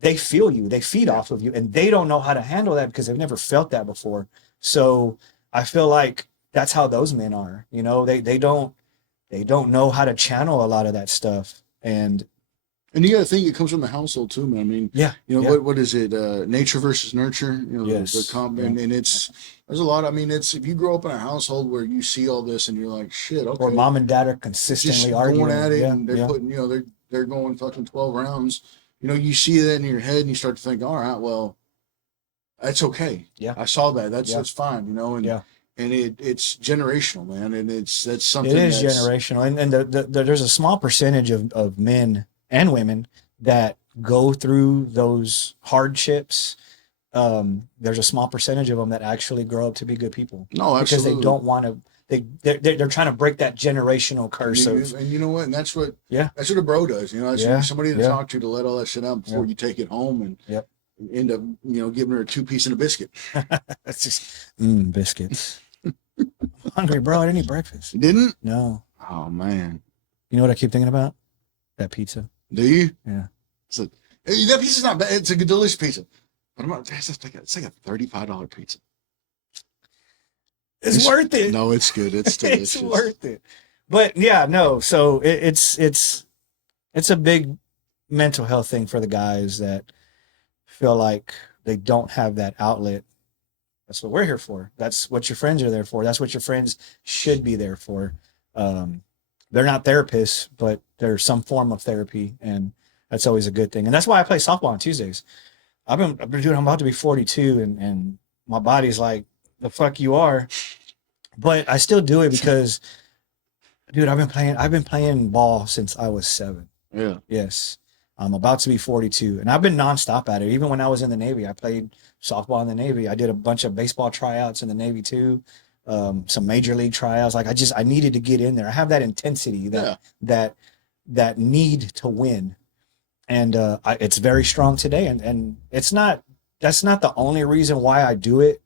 they feel you, they feed off of you, and they don't know how to handle that because they've never felt that before. So I feel like that's how those men are. They don't know how to channel a lot of that stuff. And you got to think it comes from the household too, man. I mean, what is it? Nature versus nurture. Yes. And there's a lot. I mean, if you grow up in a household where you see all this and you're like, shit, okay. Or mom and dad are consistently arguing at it, and they're putting, they're going fucking 12 rounds. You see that in your head, and you start to think, all right, well, that's okay. Yeah, I saw that. That's fine. And it's generational, man. And that's something. It is generational, and there's a small percentage of men and women that go through those hardships. There's a small percentage of them that actually grow up to be good people. No, absolutely. Because they don't want to. They're trying to break that generational curse and you know what? And that's what a bro does. That's somebody to talk to let all that shit out before you take it home and end up giving her a 2-piece and a biscuit. That's just biscuits. I'm hungry, bro. I didn't eat breakfast. You didn't? No. Oh man. You know what I keep thinking about? That pizza. Do you? Yeah. That pizza's not bad. It's a good, delicious pizza. But it's like a $35 pizza. It's worth it. No, it's good. It's delicious. It's worth it. But yeah, no. So it's a big mental health thing for the guys that feel like they don't have that outlet. That's what we're here for. That's what your friends are there for. That's what your friends should be there for. They're not therapists, but there's some form of therapy, and that's always a good thing. And that's why I play softball on Tuesdays. I'm about to be 42, and my body's like, the fuck you are. But I still do it because, dude, I've been playing ball since I was 7. Yeah. Yes. I'm about to be 42, and I've been nonstop at it. Even when I was in the Navy, I played softball in the Navy. I did a bunch of baseball tryouts in the Navy too. Some major league tryouts. Like I needed to get in there. I have that intensity, that need to win. And it's very strong today. And that's not the only reason why I do it.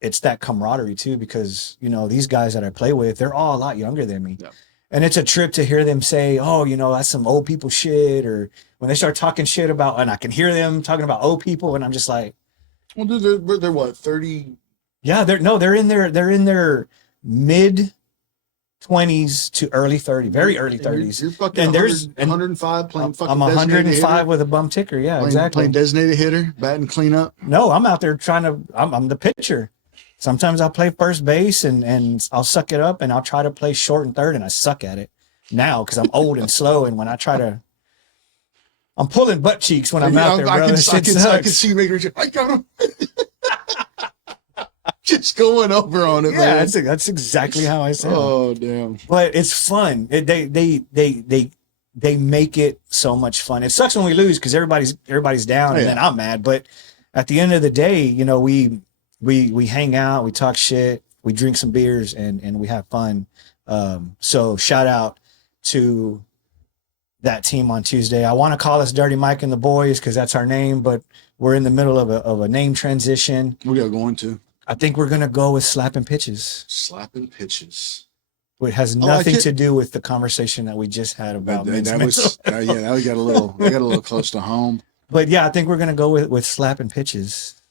It's that camaraderie too, because, these guys that I play with, they're all a lot younger than me. Yeah. And it's a trip to hear them say, oh, that's some old people shit. Or when they start talking shit about, and I can hear them talking about old people, and I'm just like, well, dude, they're what, 30, Yeah, they're in their mid 20s to early 30, very early 30s. You're fucking And 100, 105 playing fucking I'm designated 105 hitter. with a bum ticker. Yeah, exactly. Playing designated hitter, batting cleanup. No, I'm out there I'm the pitcher. Sometimes I'll play first base and I'll suck it up and I'll try to play short and third and I suck at it now because I'm old and slow. And when I try to, I'm pulling butt cheeks when I'm out there, bro. I can see you making I got him. Just going over on it, yeah, man. that's exactly how I sound. Oh, damn. But it's fun. They make it so much fun. It sucks when we lose because everybody's down and then I'm mad. But at the end of the day, you know, we hang out, we talk shit, we drink some beers, and we have fun. So shout out to that team on Tuesday. I want to call us Dirty Mike and the Boys because that's our name, but we're in the middle of a name transition. We are going to. I think we're gonna go with Slapping Pitches. Slapping Pitches. It has nothing to do with the conversation that we just had about that was now we got a little close to home. But yeah, I think we're gonna go with Slapping Pitches.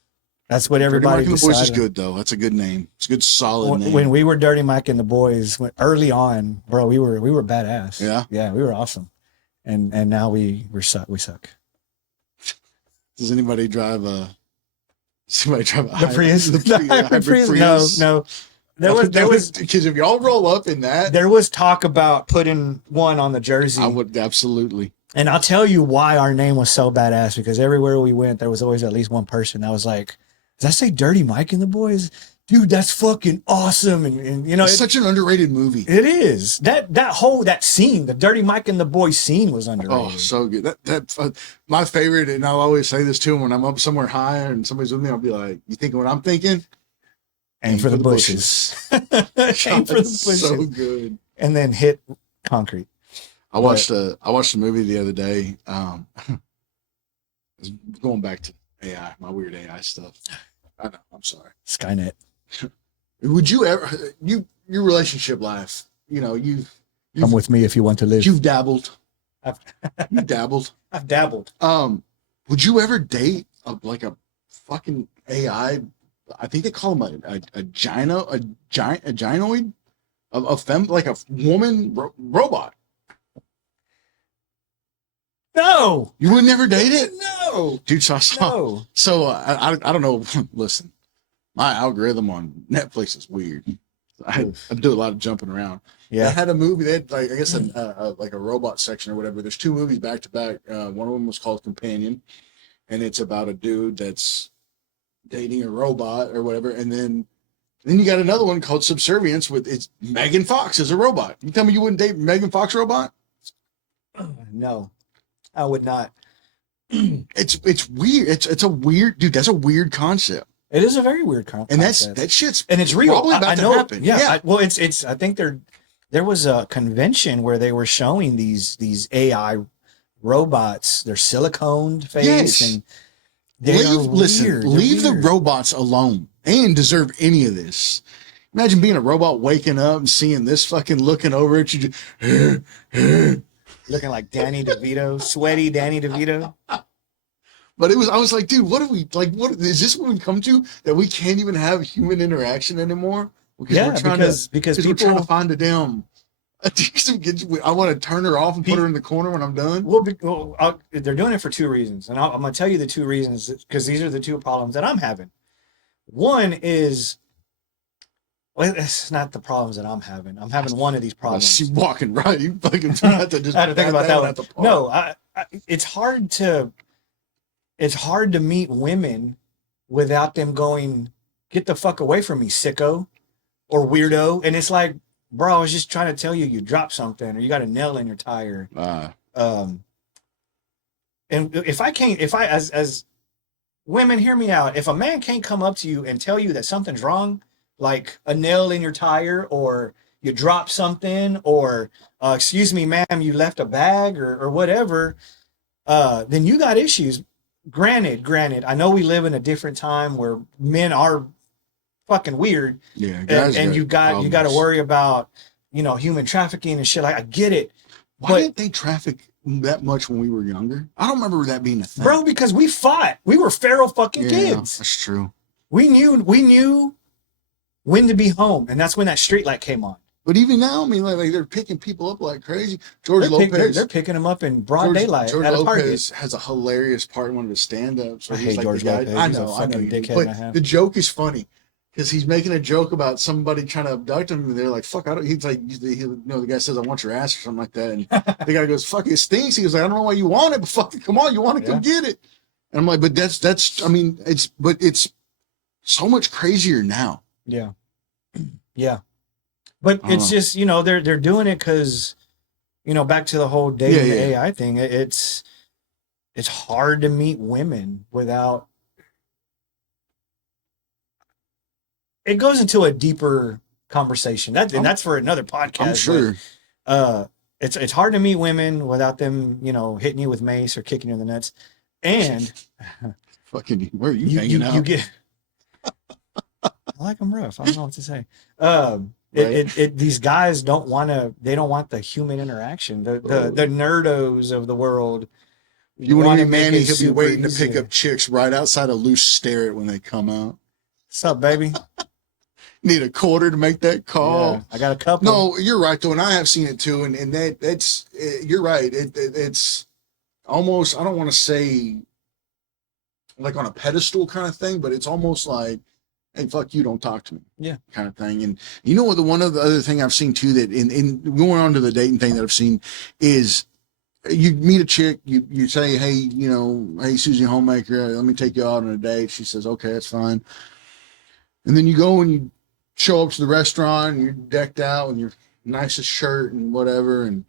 That's what everybody Dirty Mike and the Boys is decided. good though. That's a good name. It's a good solid name. When we were Dirty Mike and the Boys, early on, bro, we were badass. Yeah, we were awesome. And now we suck. Does anybody drive a The Prius? The Prius? No. There was because if y'all roll up in that, there was talk about putting one on the jersey. I would absolutely. And I'll tell you why our name was so badass, because everywhere we went, there was always at least one person that was like, does that say Dirty Mike and the Boys? Dude, that's fucking awesome. And you know, it's such an underrated movie. It is. That scene, the Dirty Mike and the Boys scene was underrated. Oh, so good. That my favorite, and I'll always say this to them when I'm up somewhere high and somebody's with me, I'll be like, you thinking what I'm thinking? Aim for the bushes. Aim for the bushes. So good. And then hit concrete. I watched a movie the other day. Going back to AI, my weird AI stuff. I know, I'm sorry. Skynet. Would you ever your relationship life, you know, you've come with me if you want to live. You've dabbled. I've dabbled. Would you ever date a fucking AI? I think they call them a gynoid, a femme, like a woman robot. No, you would never date it. No, dude. So I don't know. Listen, my algorithm on Netflix is weird. I do a lot of jumping around. Yeah, they had a movie. They had like, I guess like a robot section or whatever. There's two movies back to back. One of them was called Companion, and it's about a dude that's dating a robot or whatever. And then you got another one called Subservience with it's Megan Fox as a robot. You tell me you wouldn't date Megan Fox robot? No, I would not. It's weird. It's a weird, dude. That's a weird concept. It is a very weird concept. And that shit's and it's real. Probably about to happen. Yeah. It's. I think there was a convention where they were showing these AI robots. They're siliconed face and leave the robots alone. They didn't deserve any of this. Imagine being a robot waking up and seeing this fucking looking over at you. Looking like Danny DeVito, sweaty Danny DeVito. But I was like, dude, what is this what we come to? That we can't even have human interaction anymore? Because we're trying to find a damn. I want to turn her off and put her in the corner when I'm done. Well, they're doing it for two reasons. And I'm going to tell you the two reasons, because these are the two problems that I'm having. One is, well, it's not the problems that I'm having. I'm having one of these problems. She's walking right. You fucking have to just I had to think about that one. No, it's hard to meet women without them going, get the fuck away from me, sicko or weirdo. And it's like, bro, I was just trying to tell you, you dropped something or you got a nail in your tire. And as women, hear me out. If a man can't come up to you and tell you that something's wrong, like a nail in your tire or you dropped something or, excuse me, ma'am, you left a bag or whatever, then you got issues. Granted, I know we live in a different time where men are fucking weird. Yeah, and you got to worry about, human trafficking and shit. Like, I get it. Why didn't they traffic that much when we were younger? I don't remember that being a thing. Bro, because we fought. We were feral fucking kids. That's true. We knew when to be home, and that's when that street light came on. But even now, I mean, like they're picking people up like crazy. George Lopez, they're picking them up in broad daylight. George at a Lopez Target. has a hilarious part in one of his stand-ups. I Where hate like George the guy, Lopez. I He's a know, fucking dickhead but and a half. the joke is funny because he's making a joke about somebody trying to abduct him, and they're like, "Fuck!" I don't. He's like, the guy says, "I want your ass" or something like that, and the guy goes, "Fuck, it stinks." He goes, "I don't know why you want it, but fucking come on, you want to come get it." And I'm like, "But that's. I mean, it's so much crazier now." Yeah, yeah. But it's just, you know, they're doing it because, you know, back to the whole dating AI thing. It's hard to meet women without. It goes into a deeper conversation. That's for another podcast. I'm sure. But, it's hard to meet women without them, you know, hitting you with mace or kicking you in the nuts. And fucking, where are you hanging out? You get. I like them rough. I don't know what to say. These guys don't want the human interaction. The nerdos of the world. You want to be Manny, he'll be waiting to pick up chicks right outside a loose stare when they come out. What's up, baby? Need a quarter to make that call. Yeah, I got a couple. No, you're right though, and I have seen it too, and that's you're right. It's almost, I don't want to say like on a pedestal kind of thing, but it's almost like, hey, fuck you, don't talk to me. Yeah. Kind of thing. And you know what, the one of the other thing I've seen too, that in going on to the dating thing that I've seen is you meet a chick, you say, hey, you know, hey, Susie Homemaker, let me take you out on a date. She says, okay, that's fine. And then you go and you show up to the restaurant and you're decked out in your nicest shirt and whatever. And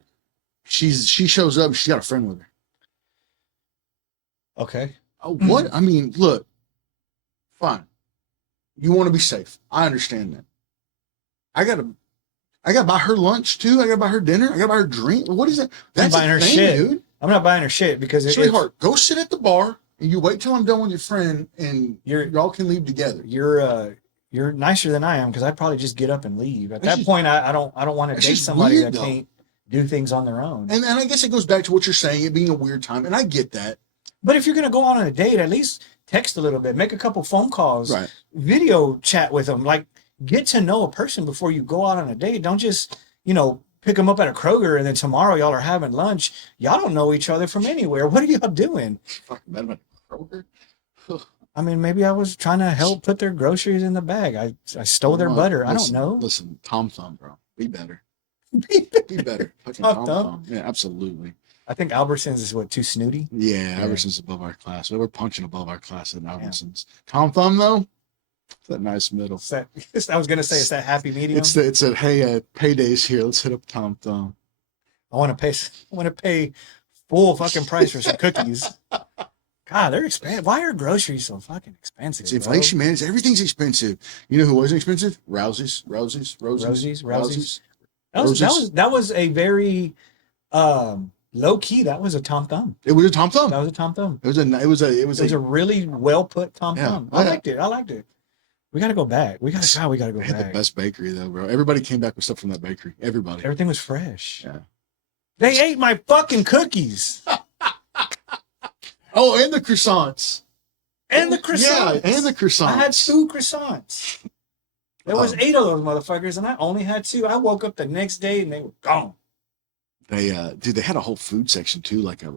she shows up, she's got a friend with her. Okay. Oh, what? I mean, look, fine. You want to be safe. I understand that. I got to buy her lunch too. I got to buy her dinner. I got to buy her drink. What is that? That's I'm buying her thing, shit, dude. I'm not buying her shit because sweetheart, go sit at the bar and you wait till I'm done with your friend and y'all can leave together. You're nicer than I am because I'd probably just get up and leave. At that point, I don't want to date somebody that can't do things on their own. And I guess it goes back to what you're saying, it being a weird time, and I get that. But if you're gonna go on a date, at least text a little bit, make a couple phone calls, right? Video chat with them, like get to know a person before you go out on a date. Don't just, you know, pick them up at a Kroger and then tomorrow y'all are having lunch. Y'all don't know each other from anywhere. What are y'all doing? Fucking met them at Kroger. I mean, maybe I was trying to help put their groceries in the bag. I stole their butter. I don't know. Listen, Tom Thumb, bro. Be better. Be better. Fucking Tom Thumb. Yeah, absolutely. I think Albertsons is what, too snooty? Yeah, Albertsons above our class. We're punching above our class at Albertsons. Yeah. Tom Thumb, though, it's that nice middle. I was gonna say it's that happy medium. It's that hey, payday's here. Let's hit up Tom Thumb. I want to pay full fucking price for some cookies. God, they're expensive. Why are groceries so fucking expensive? It's inflation, man. Everything's expensive. You know who wasn't expensive? Rosie's. That was a very low key. That was a Tom Thumb. It was a Tom Thumb. That was a Tom Thumb. It was a really well put Tom Thumb. I liked it. We gotta go back. We gotta go back. The best bakery though, bro. Everybody came back with stuff from that bakery. Everybody. Everything was fresh. Yeah. They ate my fucking cookies. Oh, and the croissants. Yeah, and the croissants. I had 2 croissants. There was 8 of those motherfuckers, and I only had 2. I woke up the next day and they were gone. They had a whole food section too, like a.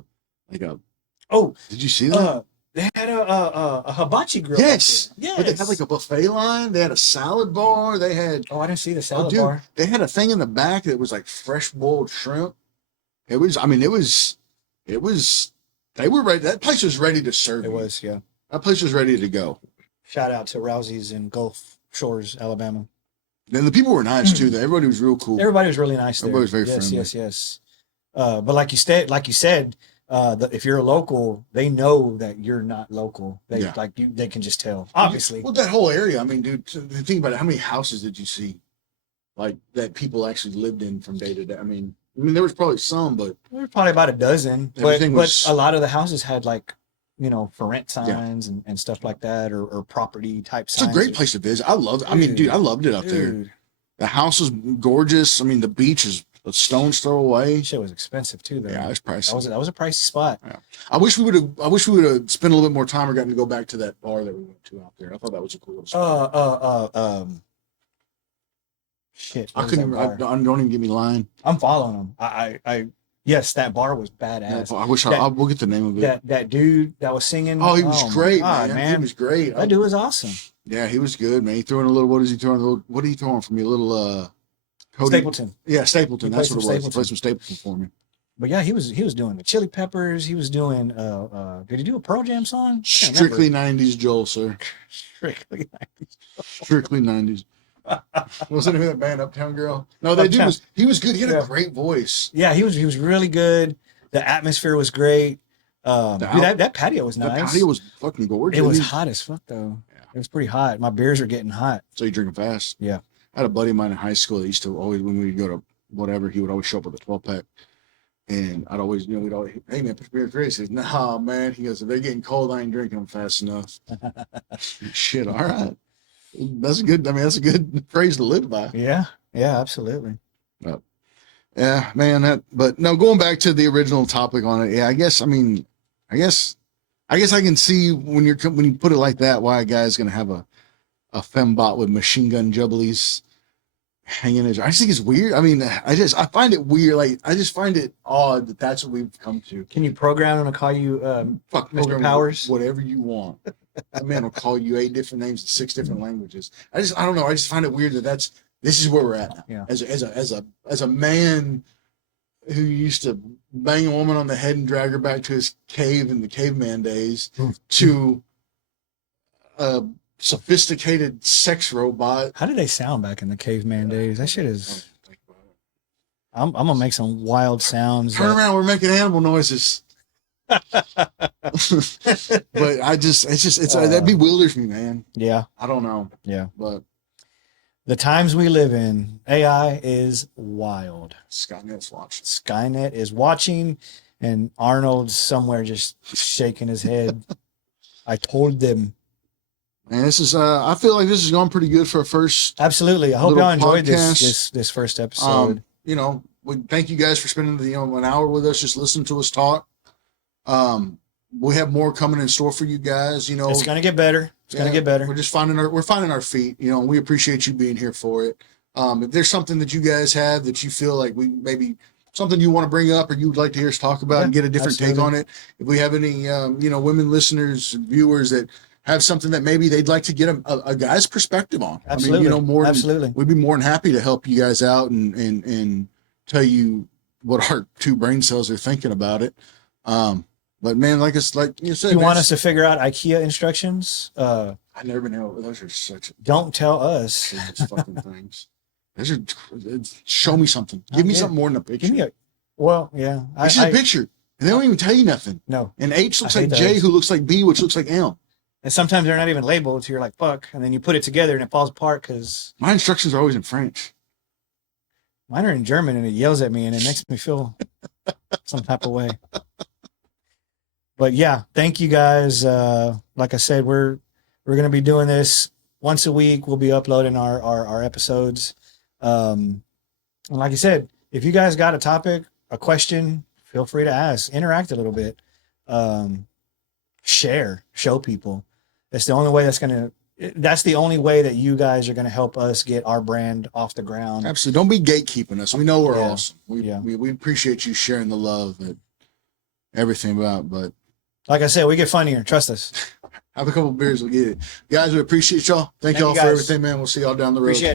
Oh, did you see that? They had a hibachi grill. Yes. But they had like a buffet line. They had a salad bar. They had. Oh, I didn't see the salad bar. They had a thing in the back that was like fresh boiled shrimp. It was. I mean, it was. They were ready. That place was ready to serve. It was, yeah. That place was ready to go. Shout out to Rousey's in Gulf Shores, Alabama. And the people were nice too. Everybody was real cool. Everybody was really nice there. Everybody was very friendly. Yes. But like you said, if you're a local, they know that you're not local. They can just tell. Obviously. Well, that whole area. I mean, dude, think about it. How many houses did you see, like that people actually lived in from day to day? I mean, there was probably some, but there were probably about a dozen. But a lot of the houses had like, you know, for rent signs and stuff like that, or property type signs. It's a great place to visit. I love it. I mean, dude, I loved it out there. The house was gorgeous. I mean, the beach is a stone's throw away. Shit was expensive too, though. Yeah, it was pricey. That was a pricey spot. Yeah. I wish we would have spent a little bit more time or gotten to go back to that bar that we went to out there. I thought that was a cool spot. Shit. I what was couldn't that even, bar? don't even get me lying. I'm following him. Yes, that bar was badass. I wish That- I will get the name of it. That dude that was singing. Oh, he was my great, God, man. He was great. That dude was awesome. Yeah, he was good, man. He threw in a little. What is he throwing? What are you throwing for me? A little Cody. Stapleton. Yeah, Stapleton. He That's played what it some was. He played some Stapleton for me. But yeah, he was doing the Chili Peppers. He was doing did he do a Pearl Jam song? I can't Strictly remember. 90s Joel, sir. Strictly. Strictly 90s. Wasn't it that band Uptown Girl? No, that dude Uptown. was. He was good. He had Yeah. a great voice. Yeah, he was really good. The atmosphere was great. Dude, that patio was The nice. patio was fucking gorgeous. It was hot as fuck though. Yeah. It was pretty hot. My beers were getting hot. So you drinking fast? Yeah. I had a buddy of mine in high school that used to always, when we'd go to whatever, he would always show up with a 12 pack. And I'd always, we'd always, hey man, put your beer in the fridge. He says, nah, man. He goes, if they're getting cold, I ain't drinking them fast enough. Shit, all right. That's a good, that's a good phrase to live by. Yeah, absolutely. Yeah, man. But no, going back to the original topic on it. Yeah, I guess I can see when you put it like that, why a guy's gonna have a fembot with machine gun jubblies hanging his. I just think it's weird. I mean, I find it weird. Like, I just find it odd that that's what we've come to. Can you program him to call you Fuck Mr. Powers? Whatever you want. That man will call you 8 different names in 6 different languages. I don't know. I just find it weird that this is where we're at now. Yeah. As a man who used to bang a woman on the head and drag her back to his cave in the caveman days to a sophisticated sex robot. How did they sound back in the caveman days? That shit is. I'm gonna make some wild sounds. Turn around, we're making animal noises. But that bewilders me, man. Yeah, I don't know. yeah. But The times we live in, AI is wild. Skynet's watching. Skynet is watching, and Arnold's somewhere just shaking his head. I told them. And this is I feel like this has gone pretty good for a first. Absolutely. I hope Little y'all enjoyed podcast. this first episode. We thank you guys for spending an hour with us, just listening to us talk. We have more coming in store for you guys. It's gonna get better. It's gonna get better. We're just finding our feet. And we appreciate you being here for it. If there's something that you guys have that you feel like we maybe something you want to bring up or you'd like to hear us talk about and get a different take on it. If we have any women listeners, viewers that have something that maybe they'd like to get a guy's perspective on. Absolutely. I mean, Absolutely. We'd be more than happy to help you guys out and tell you what our 2 brain cells are thinking about it. But man, like you said, You want us to figure out IKEA instructions? I've never been able. Those are such. Don't tell us. Those fucking things. Those are. Show me something. Give me something more than a picture. Give me yeah. It's just a picture, and they don't even tell you nothing. No. And H looks I like hate J, those. who looks like B, which looks like M. And sometimes they're not even labeled, so you're like, fuck. And then you put it together and it falls apart because My instructions are always in French. mine are in German and it yells at me and it makes me feel some type of way. But yeah, thank you guys. Like I said, we're gonna be doing this once a week. We'll be uploading our episodes. And like I said, if you guys got a topic, a question, feel free to ask. Interact a little bit. Show people. That's the only way that's the only way that you guys are gonna help us get our brand off the ground. Absolutely. Don't be gatekeeping us. We know we're Yeah. awesome. We appreciate you sharing the love and everything about. But Like I said, we get funnier. Trust us. have a couple beers, we'll get it. Guys, we appreciate y'all. Thank Thank y'all you for guys. everything, man. We'll see y'all down the road. Appreciate it.